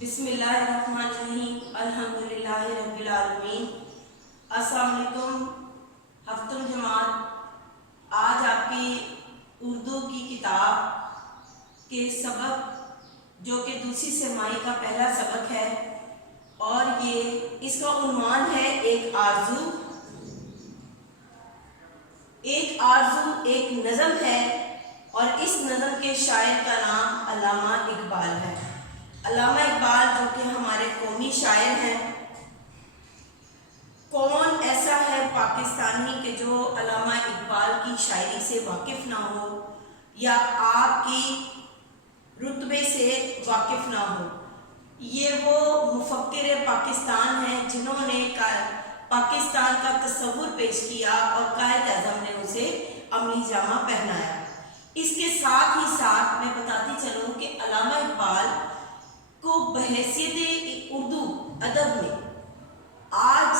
بسم اللہ الرحمن الرحیم الحمدللہ رب العالمین۔ السلام علیکم ہفتم جماعت، آج آپ کی اردو کی کتاب کے سبق جو کہ دوسری سرمائی کا پہلا سبق ہے، اور اس کا عنوان ہے ایک آرزو ایک نظم ہے، اور اس نظم کے شاعر کا نام علامہ اقبال ہے۔ علامہ اقبال جو کہ ہمارے قومی شاعر ہیں، کون ایسا ہے پاکستانی کہ جو علامہ اقبال کی شاعری سے واقف نہ ہو یا آپ کی رتبے سے واقف نہ ہو۔ یہ وہ مفکر پاکستان ہیں جنہوں نے پاکستان کا تصور پیش کیا اور قائد اعظم نے اسے عملی جامہ پہنایا۔ اس کے ساتھ ہی ساتھ میں بتاتی چلوں کہ علامہ اقبال کو بحیثیت اردو ادب میں آج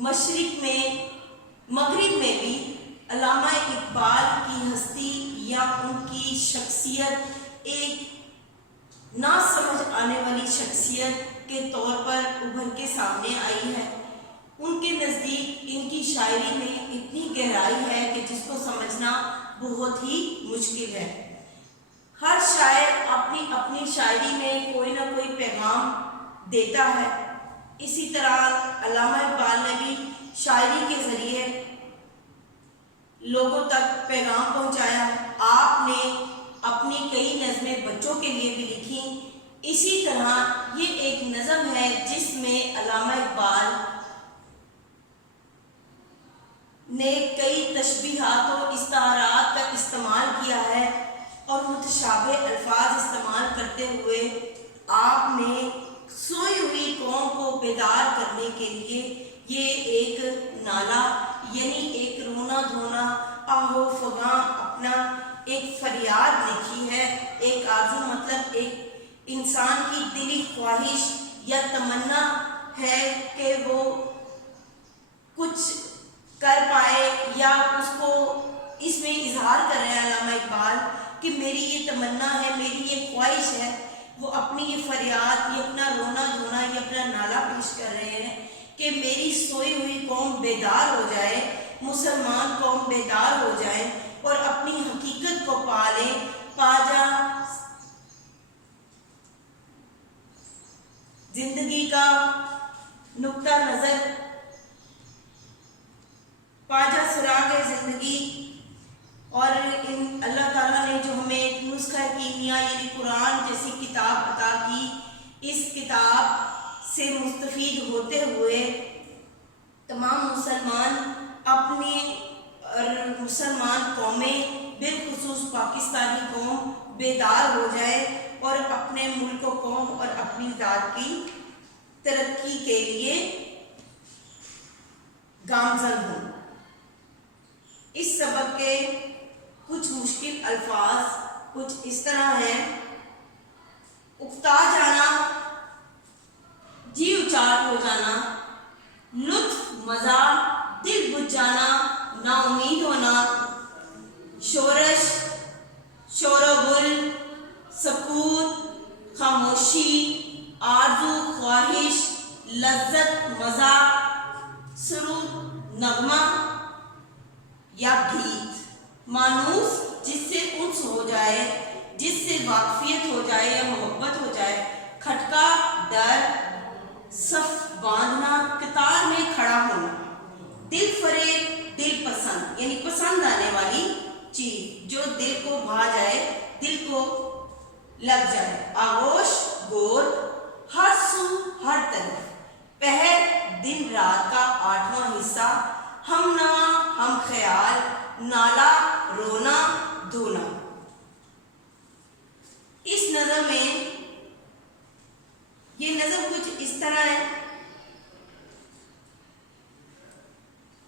مشرق میں مغرب میں بھی علامہ اقبال کی ہستی یا ان کی شخصیت ایک نہ سمجھ آنے والی شخصیت کے طور پر ابھر کے سامنے آئی ہے۔ ان کے نزدیک ان کی شاعری میں اتنی گہرائی ہے کہ جس کو سمجھنا بہت ہی مشکل ہے۔ ہر شاعر اپنی اپنی شاعری میں کوئی نہ کوئی پیغام دیتا ہے، اسی طرح علامہ اقبال نے بھی شاعری کے ذریعے لوگوں تک پیغام پہنچایا۔ آپ نے اپنی کئی نظمیں بچوں کے لیے بھی لکھی، اسی طرح یہ ایک نظم ہے جس میں علامہ اقبال نے کئی تشبیہات و استعارات کا استعمال کیا ہے، اور متشابہ الفاظ استعمال کرتے ہوئے آپ نے سوئی ہوئی قوم کو بیدار کرنے کے لیے یہ ایک نالہ یعنی ایک رونا دھونا آہو فغاں اپنا ایک فریاد لکھی ہے۔ ایک آرزو مطلب ایک انسان کی دلی خواہش یا تمنا ہے کہ وہ کچھ کر پائے، یا اس کو اس میں اظہار کر رہے ہیں علامہ اقبال کہ میری یہ تمنا ہے، میری یہ خواہش ہے۔ وہ اپنی یہ فریاد، یہ اپنا رونا دھونا، یہ اپنا نالہ پیش کر رہے ہیں کہ میری سوئی ہوئی قوم بیدار ہو جائے، مسلمان قوم بیدار ہو جائے اور اپنی حقیقت کو پالے، پاجا زندگی کا نقطہ نظر، پاجا سراغ زندگی۔ اور اللہ تعالیٰ نے جو ہمیں نسخہ کیمیا یعنی قرآن جیسی کتاب عطا کی، اس کتاب سے مستفید ہوتے ہوئے تمام مسلمان قومیں بالخصوص پاکستانی قوم بیدار ہو جائے اور اپنے ملک و قوم اور اپنی ذات کی ترقی کے لیے گامزن ہوں۔ اس سبق کے کچھ مشکل الفاظ کچھ اس طرح ہیں: اکتا جانا، جی اچاٹ ہو جانا، لطف مزہ، دل بجھ جانا، نا امید ہونا، شورش، شور و گل، سکوت، خاموشی، آرزو، خواہش، لذت، مزہ، سرود، نغمہ یا گیت، مانوس جس سے انس ہو جائے، جس سے واقفیت ہو جائے یا محبت ہو جائے، کھٹکا، ڈر، صف باندھنا، قطار میں کھڑا ہونا، دل فریب، دل پسند یعنی پسند آنے والی چیز جو دل کو بھا جائے، دل کو لگ جائے، آغوش، گود، ہر سو ہر طرف، پہر، دن رات کا 8واں حصہ، ہم نوا، ہم خیال، نالا، رونا دھونا۔ اس نظم میں یہ نظم کچھ اس طرح ہے: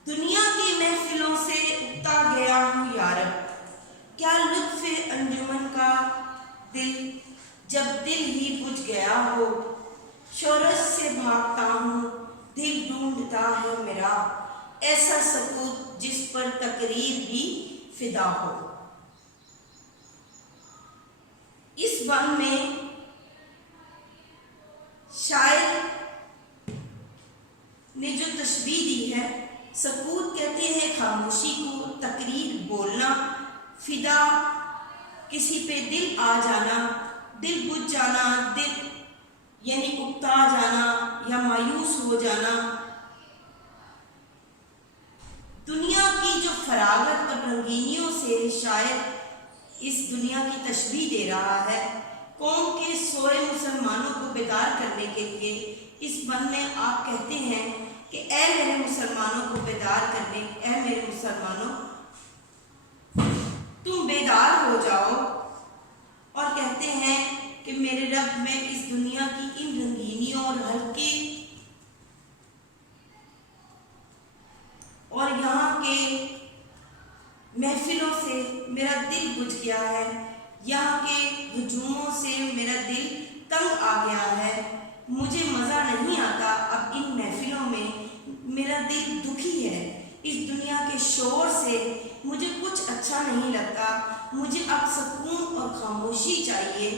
دنیا کی محفلوں سے اکتا گیا ہوں یارب، کیا لطف انجمن کا دل جب دل ہی بجھ گیا ہو، شورش سے بھاگتا ہوں، دل ڈھونڈتا ہے میرا، ایسا سکوت جس پر تقریر بھی فدا ہو۔ اس بند میں تشبیہ دی ہے۔ سکوت کہتے ہیں خاموشی کو، تقریر بولنا، فدا کسی پہ دل آ جانا، دل بجھ جانا، دل یعنی اکتا جانا یا مایوس ہو جانا۔ دنیا کی جو فراغت اور رنگینیوں سے شاعر اس دنیا کی تشبیہ دے رہا ہے۔ قوم کے سوئے مسلمانوں کو بیدار کرنے کے لیے اس بند میں آپ کہتے ہیں کہ اے میرے مسلمانوں کو بیدار کرنے، اے میرے مسلمانوں تم بیدار ہو جاؤ، اور کہتے ہیں کہ میرے رب میں اس دنیا کی ان رنگینیوں اور ہلکے اور یہاں کے محفلوں سے میرا دل بجھ گیا ہے، یہاں کے ہجوموں سے میرا دل تنگ آ گیا ہے، مجھے مزہ نہیں آتا اب ان محفلوں میں، میرا دل دکھی ہے، اس دنیا کے شور سے مجھے کچھ اچھا نہیں لگتا، مجھے اب سکون اور خاموشی چاہیے۔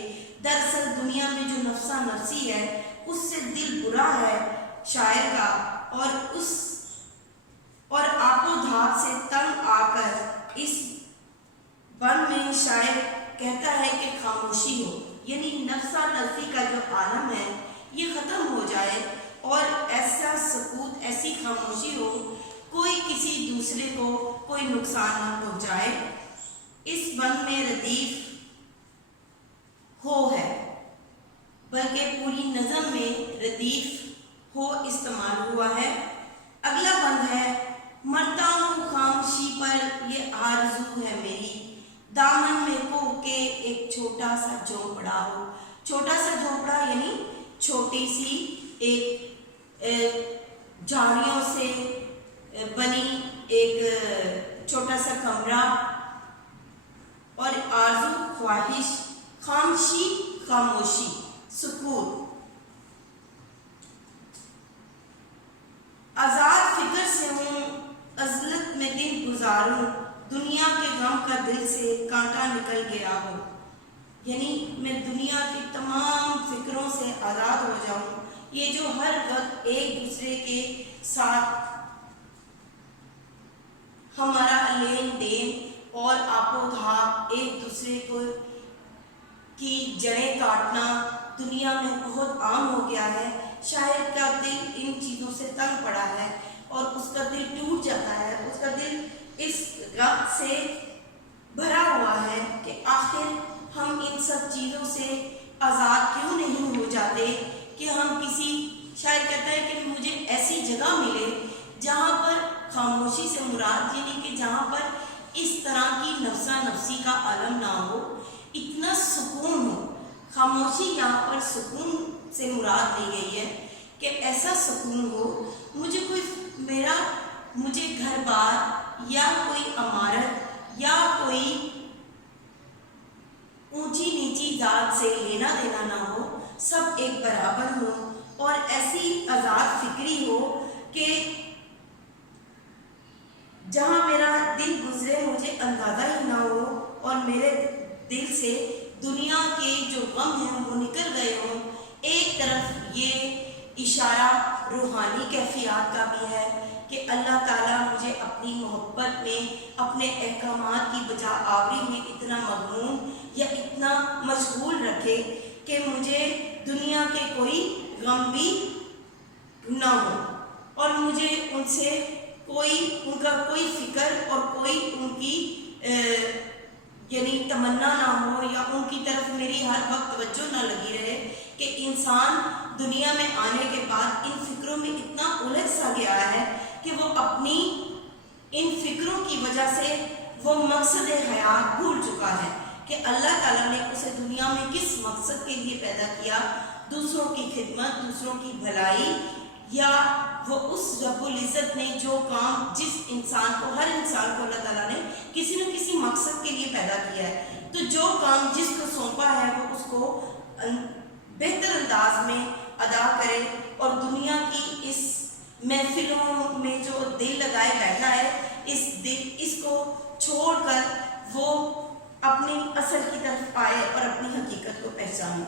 دراصل دنیا میں جو نفسا نفسی ہے اس سے دل برا ہے شاعر کا، اور آپ و دھاپ سے تنگ آ کر اس بن میں شاعر کہتا ہے کہ خاموشی ہو، یعنی نفسا نفسی کا جو عالم ہے یہ ختم ہو جائے اور ایسا سکوت، ایسی خاموشی ہو، کوئی کسی دوسرے کو کوئی نقصان نہ پہنچائے۔ اس بند میں ردیف ہو ہے، بلکہ پوری نظم میں ردیف ہو استعمال ہوا ہے۔ اگلا بند ہے، مرتا ہوں خاموشی پر یہ آرزو ہے میری، دامن میں کو کے ایک چھوٹا سا جھونپڑا ہو۔ چھوٹا سا جھونپڑا یعنی چھوٹی سی ایک جھاڑیوں سے بنی ایک چھوٹا سا کمرہ، اور آرزو خواہش، خاموشی خاموشی سکون۔ آزاد فکر سے ہوں عزلت میں دن گزاروں، دنیا کے غم کا دل سے کانٹا نکل گیا ہو، یعنی میں دنیا کی تمام فکروں سے آزاد ہو جاؤں۔ یہ جو ہر وقت ایک دوسرے کے ساتھ ہمارا لین دین اور آپ و دھاپ، ایک دوسرے کو کی جڑیں کاٹنا دنیا میں بہت عام ہو گیا ہے، شاعر کا دل ان چیزوں سے تنگ پڑا ہے اور اس کا دل ٹوٹ جاتا ہے، اس کا دل اس غم سے بھرا ہوا ہے کہ آخر ہم ان سب چیزوں سے آزاد کیوں نہیں ہو جاتے کہ ہم کسی، شاعر کہتا ہے کہ مجھے ایسی جگہ ملے جہاں پر خاموشی سے مراد یعنی کہ جہاں پر اس طرح کی نفسا نفسی کا عالم نہ ہو، اتنا سکون ہو۔ خاموشی یہاں پر سکون سے مراد لی گئی ہے کہ ایسا سکون ہو، مجھے گھر بار یا کوئی عمارت یا کوئی اونچی نیچی ذات سے لینا دینا نہ ہو، سب ایک برابر ہو، اور ایسی آزاد فکری ہو کہ جہاں میرا دل گزرے مجھے اندازہ ہی نہ ہو، اور میرے دل سے دنیا کے جو غم ہیں وہ نکل گئے ہوں۔ ایک طرف یہ اشارہ روحانی کیفیات کا بھی ہے کہ اللہ تعالیٰ مجھے اپنی محبت میں، اپنے احکامات کی بجا آوری میں اتنا مغموم یا اتنا مشغول رکھے کہ مجھے دنیا کے کوئی غم بھی نہ ہو، اور مجھے ان سے ان کا کوئی فکر اور کوئی ان کی یعنی تمنا نہ ہو، یا ان کی طرف میری ہر وقت توجہ نہ لگی رہے کہ انسان دنیا میں آنے کے بعد ان فکروں میں اتنا الجھ سا گیا ہے کہ وہ اپنی ان فکروں کی وجہ سے وہ مقصد حیات بھول چکا ہے کہ اللہ تعالیٰ نے اسے دنیا میں کس مقصد کے لیے پیدا کیا، دوسروں کی خدمت، دوسروں کی بھلائی، یا وہ اس رب العزت نے جو کام جس انسان کو، ہر انسان کو اللہ تعالیٰ نے کسی نہ کسی مقصد کے لیے پیدا کیا ہے، تو جو کام جس کو سونپا ہے وہ اس کو بہتر انداز میں ادا کرے، اور دنیا کی اس محفلوں میں جو دل لگائے بیٹھا ہے اس کو چھوڑ کر وہ اپنی اصل کی طرف آئے اور اپنی حقیقت کو پہچانے۔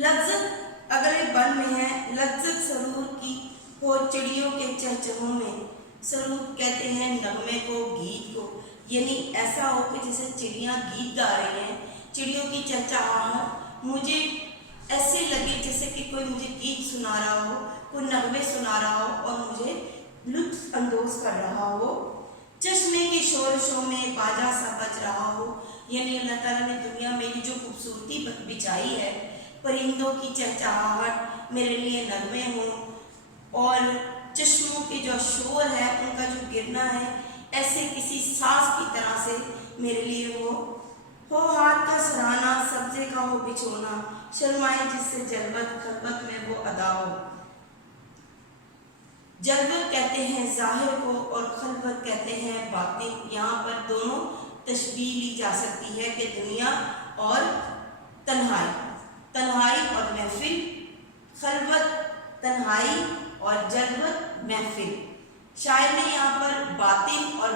لذت اگلے بند میں ہے، لذت سرور کی हो चिड़ियों के चहचहों में, सरूद कहते हैं नगमे को, गीत को। यानी ऐसा हो कि जैसे चिड़ियाँ गीत गा रही हैं, चिड़ियों की चहचहाहट मुझे ऐसे लगे जैसे कि कोई मुझे गीत सुना रहा हो, कोई नगमे सुना रहा हो और मुझे लुत्फ अंदोज कर रहा हो। चश्मे के शोरशों में बाजा सा बज रहा हो। यानी अल्लाह ताला ने दुनिया में जो खूबसूरती बिछाई है, परिंदों की चहचहाहट मेरे लिए नगमे हों और चश्मों के जो शोर है उनका जो गिरना है ऐसे किसी साज की तरह से मेरे लिए हो हाथ का सराहना, सब्जे का हो बिछोना, शर्माए जिससे जलवत खलबत में वो अदा हो। जलवत कहते हैं जाहिर को और खलबत कहते हैं बातिन। यहाँ पर दोनों तशबीह ली जा सकती है कि दुनिया और तन्हाई, तन्हाई और महफिल, खलबत तन्हाई और जलवत महफिल। शायर ने यहाँ पर बातिन और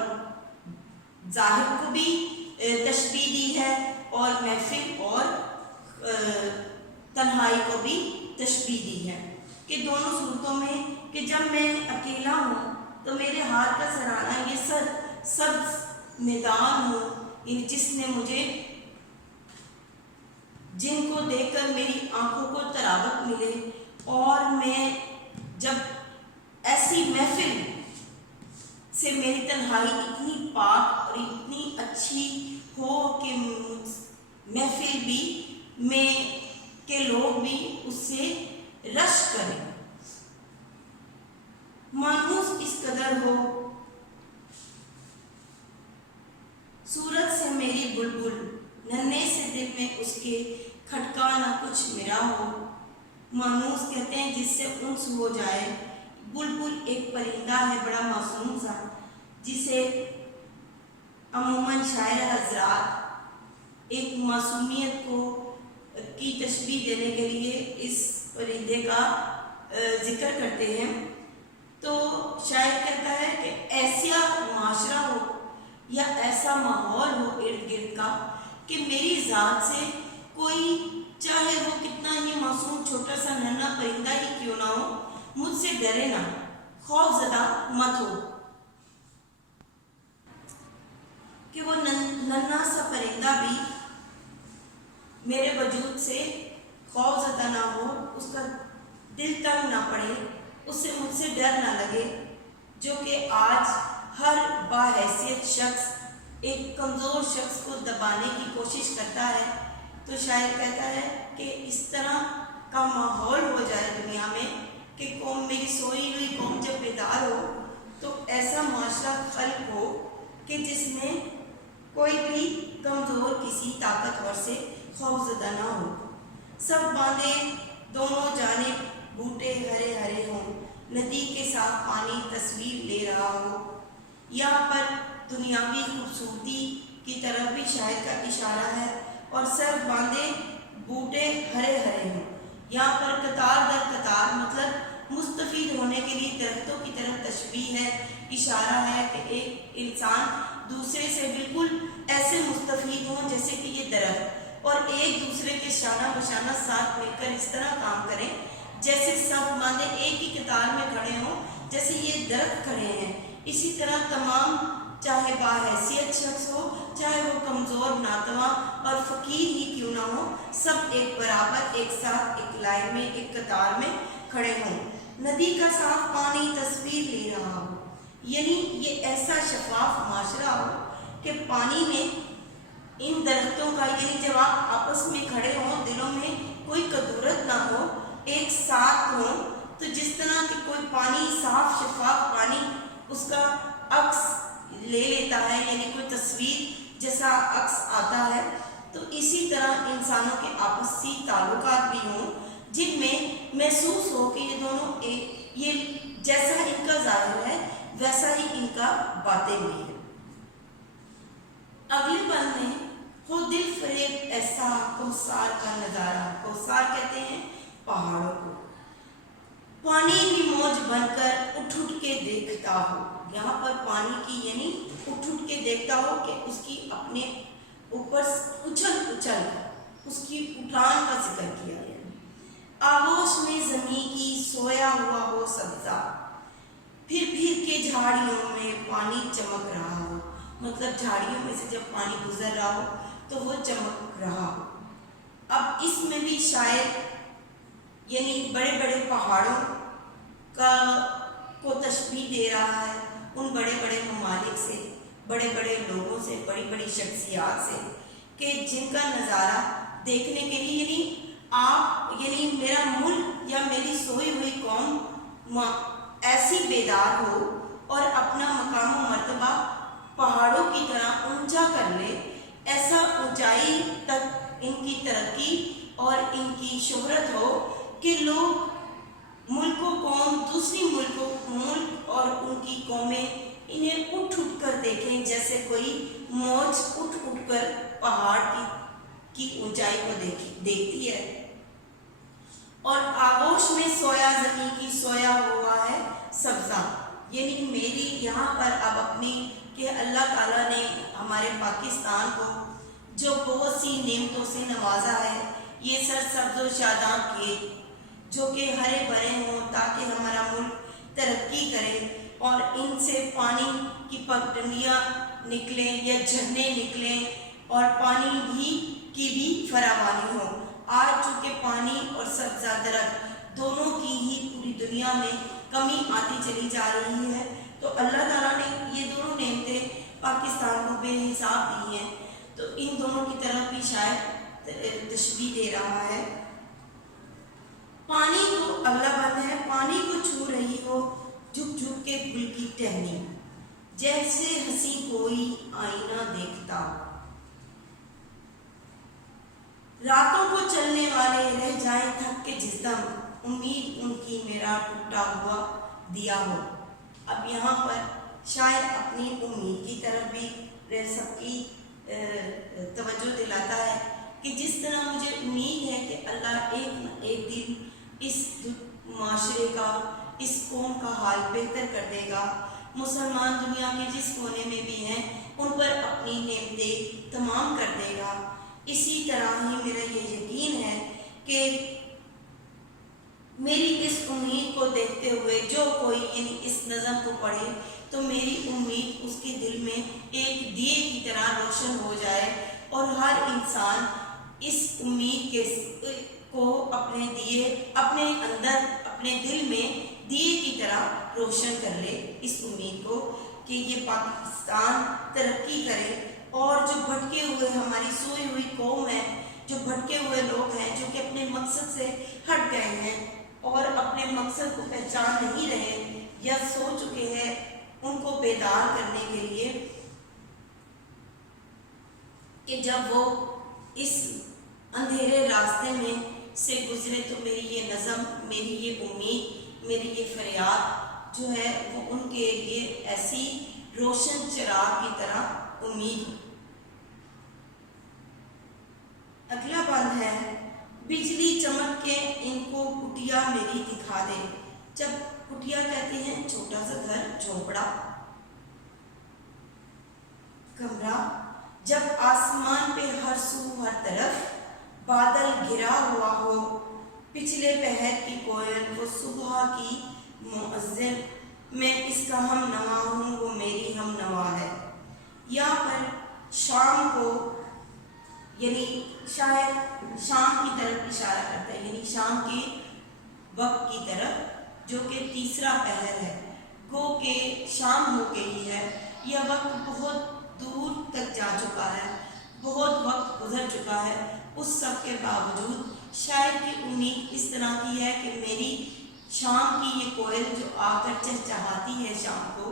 जाहिर को भी तशबीह दी है और महफिल और तन्हाई को भी तशबीह दी है कि दोनों सूरतों में कि जब मैं अकेला हूँ तो मेरे हाथ का सराहना ये सब मैदान हो जिसने मुझे, जिनको देखकर मेरी आंखों को तरावत मिले और मैं जब ऐसी महफिल से मेरी तन्हाई इतनी पाक और इतनी अच्छी हो कि महफिल भी में के लोग भी उससे रश करें, मानूस इस कदर हो। सूरत से मेरी बुलबुल, नन्हे से दिल में उसके खटका ना कुछ मेरा हो। मानूस कहते हैं जिससे उन्स हो जाए। बुलबुल एक परिंदा है बड़ा मासूम सा, जिसे अमूमन शायर हजरात एक मासूमियत को की तशबीह देने के लिए इस परिंदे का जिक्र करते हैं। तो शायर कहता है कि ऐसा माशरा हो या ऐसा माहौल हो इर्द गिर्द का कि मेरी ज़ात से कोई, चाहे वो कितना ही मासूम छोटा सा नन्हा परिंदा ही क्यों ना हो, मुझसे डरे ना, खौफज़दा मत हो। कि वो नन्हा सा परिंदा भी मेरे वजूद से खौफज़दा ना हो, उसका दिल तंग ना पड़े, उससे मुझसे डर ना लगे, जो कि आज हर बाहैसियत शख्स एक कमज़ोर शख्स को दबाने की कोशिश करता है। तो शायर कहता है कि इस तरह का माहौल हो जाए दुनिया में कि कौम, मेरी सोई हुई कौम जब बेदार हो तो ऐसा माशरा खल्क हो कि जिसमें कोई भी कमज़ोर किसी ताकतवर से खौफज़दा ना हो। सब बांधे दोनों जाने बूटे हरे हरे हों, नदी के साथ पानी तस्वीर ले रहा हो। यहाँ पर दुनियावी खूबसूरती की तरफ भी शायर का इशारा है और सर बांधे बूटे हरे हरे हों। यहाँ पर कतार दर कतार मतलब मुस्तफ़ीद होने के लिए दरख्तों की तरफ तशबीह है, इशारा है कि एक इंसान दूसरे से बिल्कुल ऐसे मुस्तफ़ीद हों जैसे कि ये दरख्त, और एक दूसरे के शाना बशाना साथ मिलकर इस तरह काम करें जैसे सब बांधे एक ही कतार में खड़े हों, जैसे ये दरख्त खड़े हैं। इसी तरह तमाम, चाहे बाहैसियत शख्स हो, चाहे वो कमज़ोर नातवा और फ़कीर ही क्यों ना हो, सब एक बराबर एक साथ एक लाइन में एक कतार में खड़े हों। नदी का साफ पानी तस्वीर ले रहा हो, यानी ये ऐसा शफाफ माशरा हो कि पानी में इन दरख्तों का, यानी जब आप आपस में खड़े हों, दिलों में कोई कदूरत ना हो, एक साथ हों, तो जिस तरह कि कोई पानी साफ शफाफ पानी उसका अक्स ले लेता है, यानी कोई तस्वीर जैसा अक्स आता है, तो इसी तरह इंसानों के आपसी ताल्लुकात भी हों जिनमें महसूस हो कि ये दोनों एक, ये जैसा इनका ज़ाहिर है वैसा ही इनका बातें भी है। अगले पल में हो दिल फरेब ऐसा कौसार का नज़ारा। कौसार कहते हैं पहाड़ों को। पानी की मौज बनकर उठ उठ के देखता हो। यहाँ पर पानी की यानी उठ उठ के देखता हो कि उसकी अपने ऊपर उछल उछल उसकी उठान का जिक्र किया है। आगोश में जमी की सोया हुआ हो सब्जा, फिर के झाड़ियों में पानी चमक रहा हो, मतलब झाड़ियों में से जब पानी गुजर रहा हो तो वो चमक रहा हो। अब इसमें भी शायद यानी बड़े बड़े पहाड़ों को तशबीह दे रहा है, उन बड़े बड़े ममालिक से, बड़े बड़े लोगों से, बड़ी बड़ी शख्सियात से, कि जिनका नज़ारा देखने के लिए यानी आप यानी मेरा मुल्क या मेरी सोई हुई कौम ऐसी बेदार हो और अपना मकाम व मर्तबा पहाड़ों की तरह ऊंचा कर ले, ऐसा ऊंचाई तक इनकी तरक्की और इनकी शोहरत हो कि लोग मुल्कों कौम दूसरी मुल्क और उनकी कौमें इन्हें उठ कर देखें, जैसे कोई मौज उठ कर पहाड़ की ऊंचाई को देखती है। और आगोश में सोया जमी की सोया हुआ है सब्जा, यानी मेरी यहाँ पर अब अपनी कि अल्लाह ताला ने हमारे पाकिस्तान को जो बहुत सी नेमतों से नवाजा है, ये सरसब्ज़ व शादाब के जो कि हरे भरे हों ताकि हमारा मुल्क तरक्की करे और इनसे पानी की पगडंडियाँ निकलें या झरने निकलें और पानी की भी फरावानी हो। आज चूँकि पानी और सब्ज़ा दरख्त दोनों की ही पूरी दुनिया में कमी आती चली जा रही है, तो अल्लाह ताला ने ये दोनों नेमतें पाकिस्तान को बेहिसाब दी हैं, तो इन दोनों की तरफ भी शायद तशबीह दे रहा है। पानी को अगला बंद है, पानी को छू रही हो झुक झुक के गुल की टहनी, जैसे हंसी कोई आईना देखता। रातों को चलने वाले रह जाए थक के जिस दम, उम्मीद उनकी मेरा टूटा हुआ दिया हो। अब यहाँ पर शायद अपनी उम्मीद की तरफ भी सबकी तवज्जो दिलाता है कि जिस तरह मुझे उम्मीद है कि अल्लाह एक न एक दिन इस माशरे का, इस कौम का हाल बेहतर कर देगा। मुसलमान दुनिया के जिस कोने में भी हैं उन पर अपनी नेमतें तमाम कर देगा। इसी तरह ही मेरा ये यकीन है कि मेरी इस उम्मीद को देखते हुए जो कोई इस नज़म को पढ़े तो मेरी उम्मीद उसके दिल में एक दिए की तरह रोशन हो जाए और हर इंसान इस उम्मीद को अपने दिए, अपने अंदर, अपने दिल में दिए की तरह रोशन कर ले इस उम्मीद को कि ये पाकिस्तान तरक्की करे और जो भटके हुए हमारी सोई हुई कौम है, जो भटके हुए लोग हैं, जो कि अपने मकसद से हट गए हैं और अपने मकसद को पहचान नहीं रहे या सो चुके हैं, उनको बेदार करने के लिए कि जब वो इस अंधेरे रास्ते में से गुजरे तो मेरी ये नज़म, मेरी ये उम्मीद, मेरी ये फरियाद जो है वो उनके लिए ऐसी रोशन चिराग की तरह उम्मीद। अगला बंद है, बिजली चमक के इनको कुटिया मेरी दिखा दे। जब कुटिया कहते हैं छोटा सा घर, झोपड़ा, कमरा, जब आसमान पे हर सू हर तरफ बादल घिरा हुआ हो, पिछले पहर की कोयल वो सुबह की मुअज्जिन, मैं इसका हम नवा हूँ वो मेरी हम नवा है। यहाँ पर शाम को यानी शायद शाम की तरफ इशारा करता है, यानी शाम के वक्त की तरफ जो कि तीसरा पहर है, गो के शाम हो गई है। यह वक्त बहुत दूर तक जा चुका है, बहुत वक्त गुजर चुका है। उस सब के बावजूद शायद की उम्मीद इस तरह की है कि मेरी शाम की ये कोयल जो आकर चहचहाती है शाम को,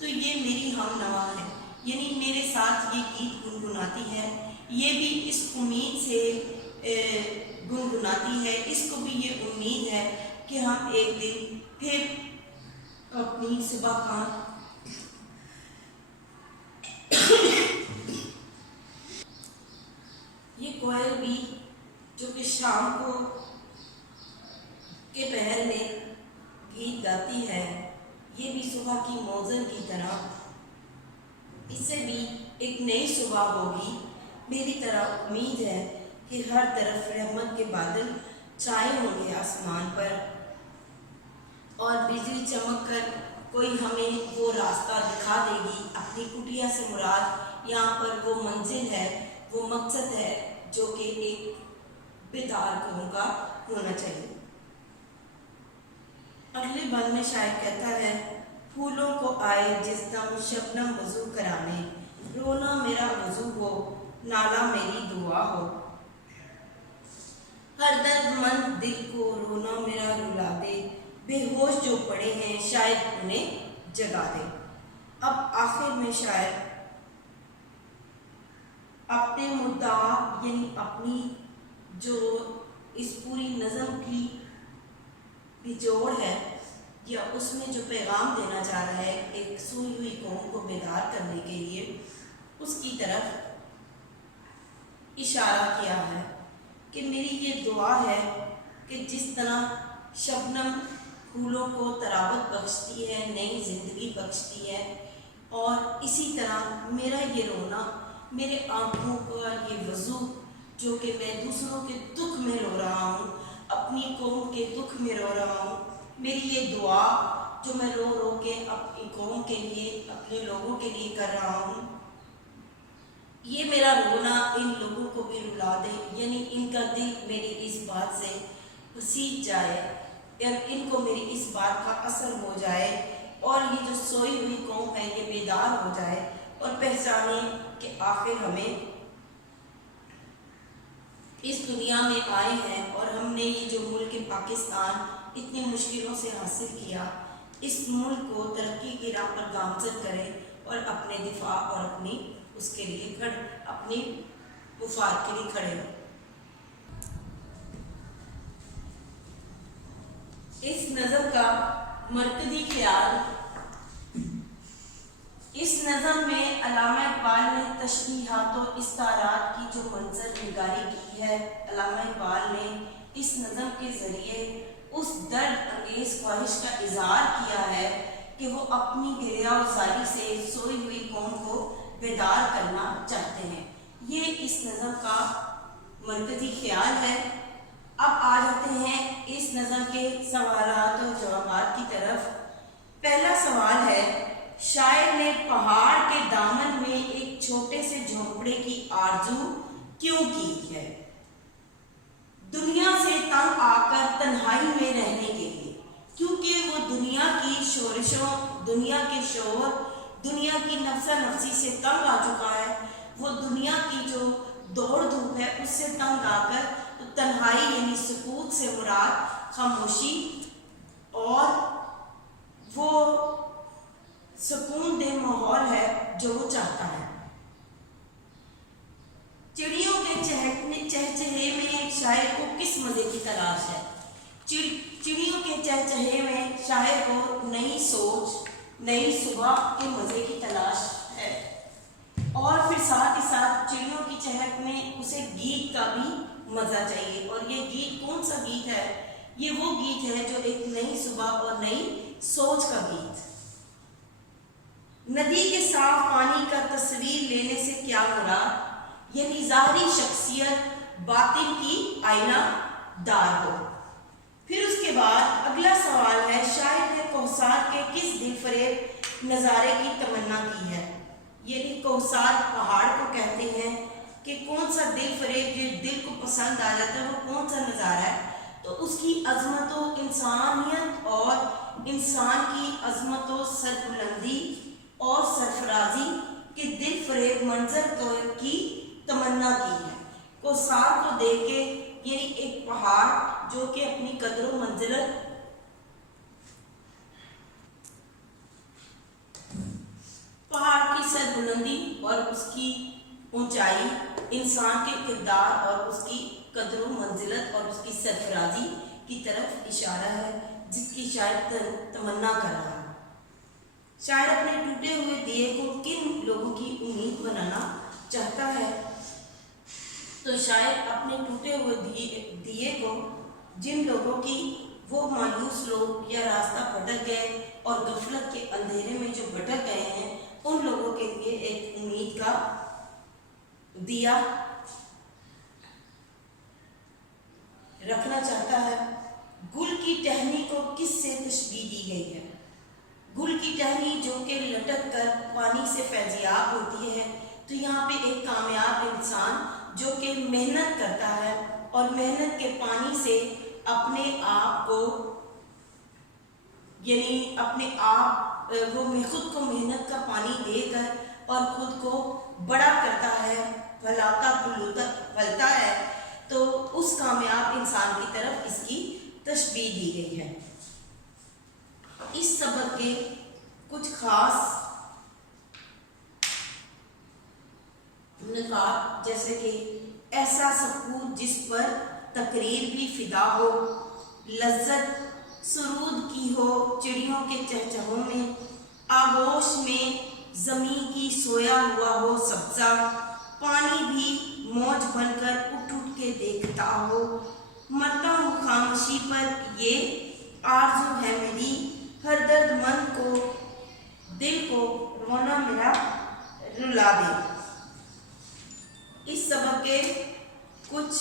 तो ये मेरी हम नवा है, यानी मेरे साथ ये गीत गुनगुनाती है, ये भी इस उम्मीद से गुनगुनाती है, इसको भी ये उम्मीद है कि हम एक दिन फिर अपनी सुबह का ये कोयल भी जो कि शाम को के पहर में गीत गाती है, ये भी सुबह की मौजन की तरह इससे भी एक नई सुबह होगी। मेरी तरह उम्मीद है कि हर तरफ रहमत के बादल छाए होंगे आसमान पर, और बिजली चमक कर कोई हमें वो रास्ता दिखा देगी। अपनी कुटिया से मुराद यहाँ पर वो मंजिल है, वो मकसद है जो कि एक बेदार कौम का होना चाहिए। अगले बंद में शायर कहता है, फूलों को आए जिस दम शबनम वजू कराने, रोना मेरा वजू हो, नाला मेरी दुआ हो। हर दर्दमंद दिल को रोना मेरा रुला दे, बेहोश जो पड़े हैं शायद उन्हें जगा दे। अब आखिर में शायर अपने मुद्दा यानी अपनी जो इस पूरी नज़म की निचोड़ है या उसमें जो पैगाम देना चाह रहा है एक सोई हुई कौम को बेदार करने के लिए, उसकी तरफ इशारा किया है कि मेरी ये दुआ है कि जिस तरह शबनम फूलों को तरावत बख्शती है, नई ज़िंदगी बख्शती है, और इसी तरह मेरा ये रोना, मेरे आँखों का ये वज़ू जो कि मैं दूसरों के दुख में रो रहा हूँ, अपनी कौम के दुख में रो रहा हूँ, मेरी ये दुआ जो मैं रो रो के अपनी कौम के लिए, अपने लोगों के लिए कर रहा हूँ, ये मेरा रोना इन लोगों को भी रुला दे, यानी इनका दिल मेरी इस बात से पसीज जाए और इनको मेरी इस बात का असर हो जाए, और ये जो सोई हुई कौम है ये बेदार हो जाए और पहचाने कि आखिर हमें इस दुनिया में आए हैं और हमने ये जो मुल्क पाकिस्तान इतनी मुश्किलों से हासिल किया, इस मुल्क को तरक्की की राह पर गामजद करें और अपने दिफा और अपनी उसके लिए अपनी मुफाद के लिए खड़े हों। इस नज़म का मरकज़ी ख्याल, इस नज़म में अल्लामा इकबाल ने तशबीहात और इस्तारात की जो मंजर निगारी की है, अल्लामा इकबाल ने इस नज़म के ज़रिए उस दर्द अंगेज़ ख्वाहिश का इजहार किया है कि वो अपनी गिरिया उसारी से सोई हुई कौम को बेदार करना चाहते हैं। ये इस नज़म का मरकज़ी ख्याल है। अब आ जाते हैं इस नज़म के सवालात और जवाबात की तरफ। पहला सवाल है, शायर ने पहाड़ के दामन में एक छोटे से झोंपड़े की आरजू क्यों की है? दुनिया से तंग आकर तन्हाई में रहने के लिए, क्योंकि वो दुनिया की शोरिशों, दुनिया के शोर, दुनिया की नफसा नफसी से तंग आ चुका है। वो दुनिया की जो दौड़ धूप है उससे तंग आकर तो तन्हाई यानी सुकूत से मुराद खामोशी और वो सुकून दे माहौल है जो वो चाहता है। चिड़ियों के चहचहे में शायर को किस मज़े की तलाश है? चिड़ियों के चहचहे में शायर को नई सोच, नई सुबह के मज़े की तलाश है, और फिर साथ ही साथ चिड़ियों की चहक में उसे गीत का भी मज़ा चाहिए। और ये गीत कौन सा गीत है? ये वो गीत है जो एक नई सुबह और नई सोच का गीत। नदी के साफ पानी का तस्वीर लेने से क्या मुराद? यानी ज़ाहरी शख्सियत बातिन की आईना दार हो। फिर उसके बाद अगला सवाल है, शायर ने कौसार के किस दिलफरेब नज़ारे की तमन्ना की है? यानी कौसार पहाड़ को कहते हैं कि कौन सा दिलफरेब जो दिल को पसंद आ जाता है वो कौन सा नज़ारा है? तो उसकी अजमतों, इंसानियत और इंसान की अजमतों, सरबुलंदी और सरफराजी के दिल फरेब मंजर की तमन्ना की है। कौसार को देख के, यानी एक पहाड़ जो कि अपनी कदरों मंजिलत पहाड़ की सरबुलंदी और उसकी ऊंचाई, इंसान के किरदार और उसकी कदरों मंजिलत और उसकी सरफराजी की तरफ इशारा है, जिसकी शायद तमन्ना कर रहा है। शायर अपने टूटे हुए दिए को किन लोगों की उम्मीद बनाना चाहता है? तो शायर अपने टूटे हुए दिए को जिन लोगों की वो मायूस लोग या रास्ता भटक गए और गफलत के अंधेरे में जो भटक गए हैं, उन लोगों के लिए एक उम्मीद का दिया رکھنا چاہتا ہے۔ گل کی ٹہنی کو کس سے تشبیہ دی گئی ہے؟ گل کی ٹہنی جو کہ لٹک کر پانی سے فیضیاب ہوتی ہے، تو یہاں پہ ایک کامیاب انسان جو کہ محنت کرتا ہے اور محنت کے پانی سے اپنے آپ کو یعنی اپنے آپ وہ خود کو محنت کا پانی دے کر اور خود کو بڑا کرتا ہے، پھلتا ہے، تو اس کامیاب انسان کی طرف اس کی تشبیہ دی گئی ہے۔ اس سبق کے کچھ خاص نکات جیسے کہ ایسا سکوت جس پر تقریر بھی فدا ہو، لذت سرود کی ہو چڑیوں کے چہچہوں میں، آغوش میں زمین کی سویا ہوا ہو سبزہ، پانی بھی موج بن کر اٹھ اٹھ کے دیکھتا ہو، مرتا ہوں خاموشی پر یہ آرزو ہے میری، ہر درد مند کو دل کو رونا میرا رلا دے۔ اس سبق کے کچھ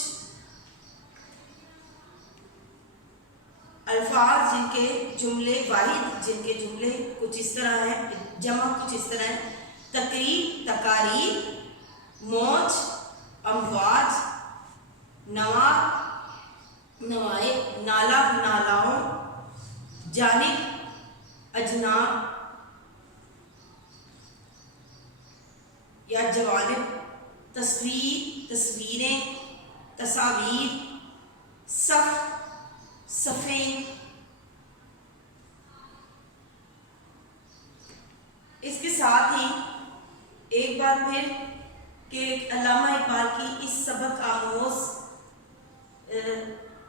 الفاظ جن کے جملے واحد، جن کے جملے کچھ اس طرح ہیں، جمع کچھ اس طرح ہیں: تقریب، تقاریر، موج، امواج، نوا، نوائے، نالا، نالاؤں، جانب، اجناب یا جوانب، تصویر، تصویریں، تصاویر، صف، صفیں۔ اس کے ساتھ ہی ایک بار پھر کہ علامہ اقبال کی اس سبق آموز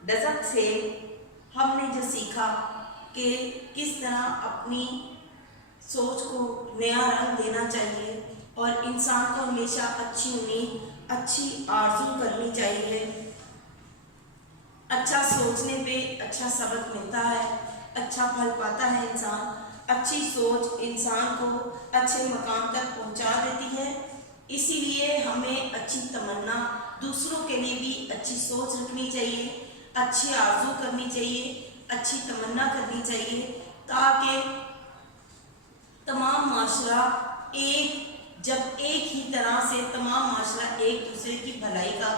نظم سے ہم نے جو سیکھا کہ کس طرح اپنی سوچ کو نیا رنگ دینا چاہیے اور انسان کو ہمیشہ اچھی امید، اچھی آرزو کرنی چاہیے۔ اچھا سوچنے پہ اچھا سبق ملتا ہے، اچھا پھل پاتا ہے انسان۔ اچھی سوچ انسان کو اچھے مقام تک پہنچا دیتی ہے، اسی لیے ہمیں اچھی تمنا، دوسروں کے لیے بھی اچھی سوچ رکھنی چاہیے، اچھی آرزو کرنی چاہیے، اچھی تمنا کرنی چاہیے، تاکہ تمام معاشرہ جب ایک ہی طرح سے تمام معاشرہ ایک دوسرے کی بھلائی کا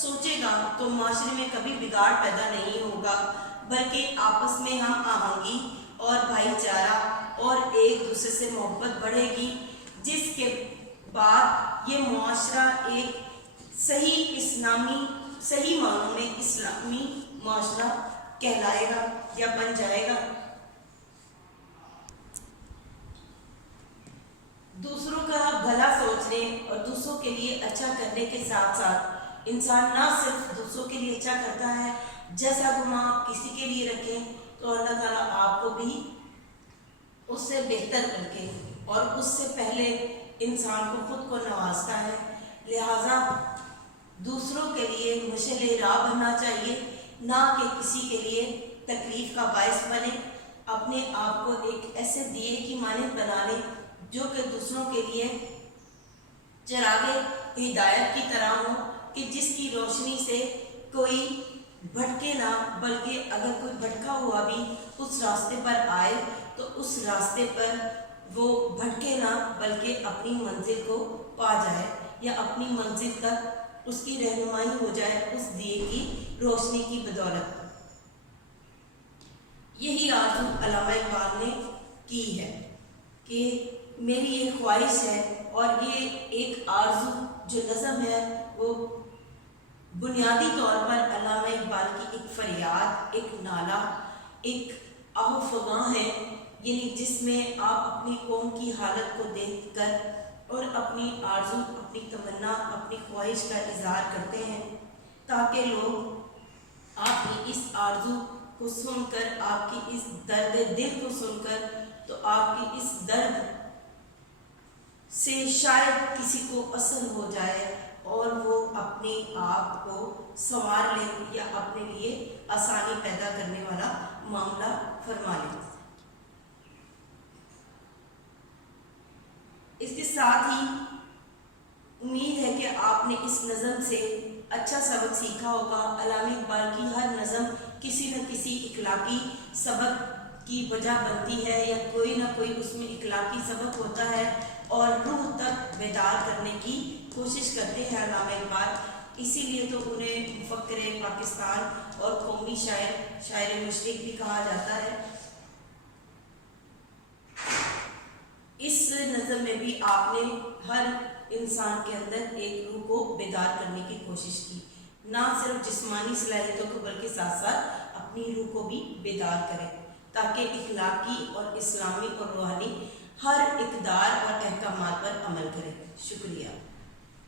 سوچے گا تو معاشرے میں کبھی بگاڑ پیدا نہیں ہوگا، بلکہ آپس میں ہم آہنگی اور بھائی چارہ اور ایک دوسرے سے محبت بڑھے گی، جس کے بعد یہ معاشرہ ایک صحیح معنوں میں اسلامی معاشرہ کہلائے گا یا بن جائے گا۔ دوسروں کا بھلا سوچنے اور دوسروں کے لیے اچھا کرنے کے ساتھ ساتھ انسان نہ صرف دوسروں کے لیے اچھا کرتا ہے، جیسا گناہ آپ کسی کے لیے رکھیں تو اللہ تعالیٰ آپ کو بھی اس سے بہتر کر کے اور اس سے پہلے انسان کو خود کو نوازتا ہے۔ لہٰذا دوسروں کے لیے مشعل راہ بننا چاہیے، نہ کہ کسی کے لیے تکلیف کا باعث بنے۔ اپنے آپ کو ایک ایسے دیے کی مانند بنا لیں جو کہ دوسروں کے لیے چراغ ہدایت کی طرح ہو، کہ جس کی روشنی سے کوئی بھٹکے نہ، بلکہ اگر کوئی بھٹکا ہوا بھی اس راستے پر آئے تو اس راستے پر وہ بھٹکے نہ، بلکہ اپنی منزل کو پا جائے یا اپنی منزل تک اس کی رہنمائی ہو جائے اس دیے کی روشنی کی بدولت۔ یہی آرزو علامہ اقبال نے کی ہے کہ میری یہ خواہش ہے، اور یہ ایک آرزو جو نظم ہے وہ بنیادی طور پر علامہ اقبال کی ایک فریاد، ایک نالہ، ایک آہ و فغاں ہے، یعنی جس میں آپ اپنی قوم کی حالت کو دیکھ کر اور اپنی آرزو، اپنی تمنا، اپنی خواہش کا اظہار کرتے ہیں، تاکہ لوگ آپ کی اس آرزو کو سن کر، آپ کی اس درد دل کو سن کر، تو آپ کی اس درد سے شاید کسی کو اثر ہو جائے اور وہ اپنے آپ کو سنوار لے یا اپنے لیے آسانی پیدا کرنے والا معاملہ فرما لے۔ اس کے ساتھ ہی امید ہے کہ آپ نے اس نظم سے अच्छा सबक सीखा होगा। अल्लामा इकबाल की हर नज़म किसी न किसी इखलाकी सबक की वजह बनती है, या कोई ना कोई उसमें इखलाकी सबक होता है और रूह तक बेदार करने की कोशिश करते हैं अल्लामा इकबाल। इसीलिए तो उन्हें मुफक्किर पाकिस्तान और कौमी शायर मुशरिक भी कहा जाता है। इस नज़म में भी आपने हर इंसान के अंदर एक रूह को बेदार करने की कोशिश की, ना सिर्फ जिस्मानी सलाहियतों को बल्कि साथ साथ अपनी रूह को भी बेदार करें, ताकि इखलाकी और इस्लामी और रूहानी हर इक़दार और अहकामात पर अमल करें। शुक्रिया।